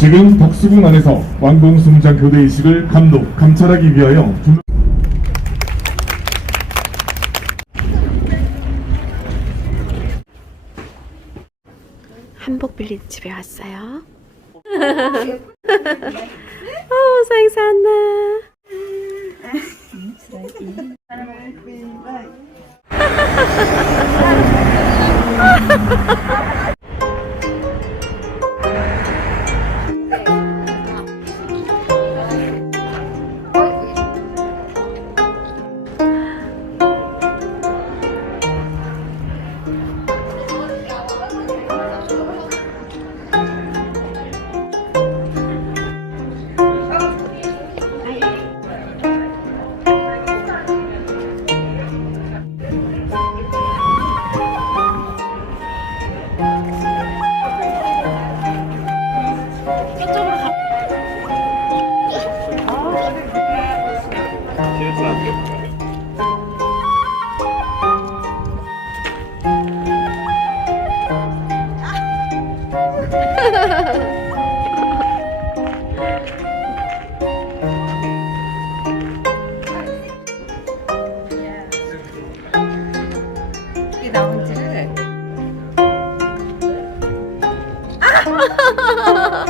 지금 덕수궁 안에서 왕공수문장 교대의식을 감독, 감찰하기 위하여 준- 한복 빌린 집에 왔어요. 어, 생산나. 나온지를